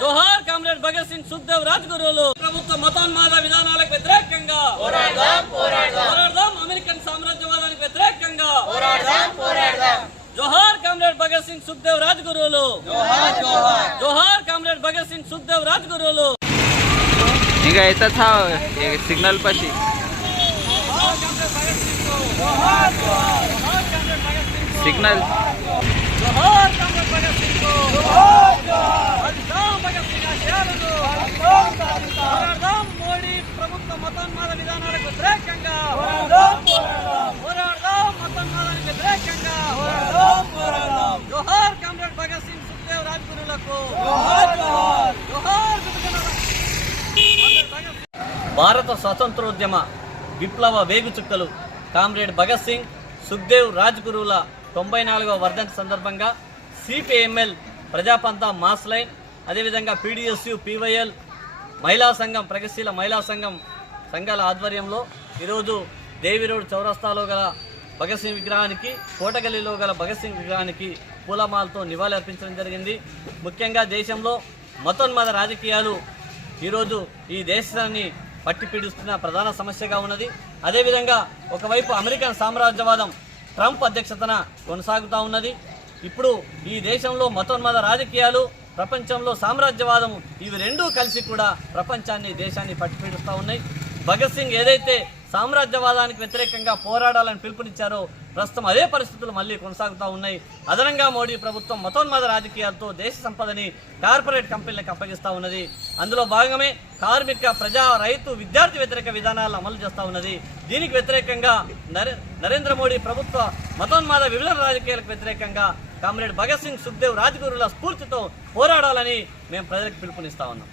జోహార్ comrade Bhagat Singh Sukhdev రాజ్గురువులు ప్రభుత్వ మతోన్మాద విధానాలకు వ్యతిరేకంగా పోరాడదాం అమెరికన్ సామ్రాజ్యవాదానికి వ్యతిరేకంగా జోహార్ కామ్రేడ్ భగత్ సింగ్ సుఖ్దేవ్ రాజ్గురువులు జోహార్ కామ్రేడ్ భగత్ సింగ్ సుఖ్దేవ్ రాజ్గురువులు ఇంకా అయితే था ये सिग्नल వ్యతిరేకంగా పోరాడదాం మతోన్మాదానికి వ్యతిరేకంగా జోహార్ కామ్రేడ్ భగత్ సింగ్ సుఖ్దేవ్ రాజ్గురులకు జోహార్ విభజన కామ్రేడ్ భగత్ సింగ్. భారత స్వతంత్రోద్యమ విప్లవ వేగుచుక్కలు కామ్రేడ్ భగత్ సింగ్ సుఖ్దేవ్ రాజ్గురువుల తొంభై నాలుగవ వర్ధంతి సందర్భంగా సిపిఎంఎల్ ప్రజాపంత మాస్ లైన్ అదేవిధంగా పీడిఎస్యు పీవైఎల్ మహిళా సంఘం ప్రగతిశీల మహిళా సంఘం సంఘాల ఆధ్వర్యంలో ఈరోజు దేవి రోడ్ చౌరస్తాలో గల భగత్ సింగ్ విగ్రహానికి కోటగల్లిలో గల భగత్ సింగ్ విగ్రహానికి పూలమాలతో నివాళి అర్పించడం జరిగింది. ముఖ్యంగా దేశంలో మతోన్మద రాజకీయాలు ఈరోజు ఈ దేశాన్ని పట్టి పీడిస్తున్న ప్రధాన సమస్యగా ఉన్నది. అదేవిధంగా ఒకవైపు అమెరికన్ సామ్రాజ్యవాదం ట్రంప్ అధ్యక్షతన కొనసాగుతూ ఉన్నది. ఇప్పుడు ఈ దేశంలో మతోన్మద రాజకీయాలు ప్రపంచంలో సామ్రాజ్యవాదం ఇవి రెండూ కలిసి కూడా ప్రపంచాన్ని దేశాన్ని పట్టిపీడుస్తూ ఉన్నాయి. భగత్ సింగ్ ఏదైతే సామ్రాజ్యవాదానికి వ్యతిరేకంగా పోరాడాలని పిలుపునిచ్చారో ప్రస్తుతం అదే పరిస్థితులు మళ్ళీ కొనసాగుతూ ఉన్నాయి. అదనంగా మోడీ ప్రభుత్వం మతోన్మాద రాజకీయాలతో దేశ సంపదని కార్పొరేట్ కంపెనీలకు అప్పగిస్తూ ఉన్నది. అందులో భాగమే కార్మిక ప్రజా రైతు విద్యార్థి వ్యతిరేక విధానాలను అమలు చేస్తూ ఉన్నది. దీనికి వ్యతిరేకంగా నరే నరేంద్ర మోడీ ప్రభుత్వ మతోన్మాద విభజన రాజకీయాలకు వ్యతిరేకంగా కామ్రేడ్ భగత్ సింగ్ సుఖ్దేవ్ రాజ్గురుల స్ఫూర్తితో పోరాడాలని మేము ప్రజలకు పిలుపునిస్తా ఉన్నాం.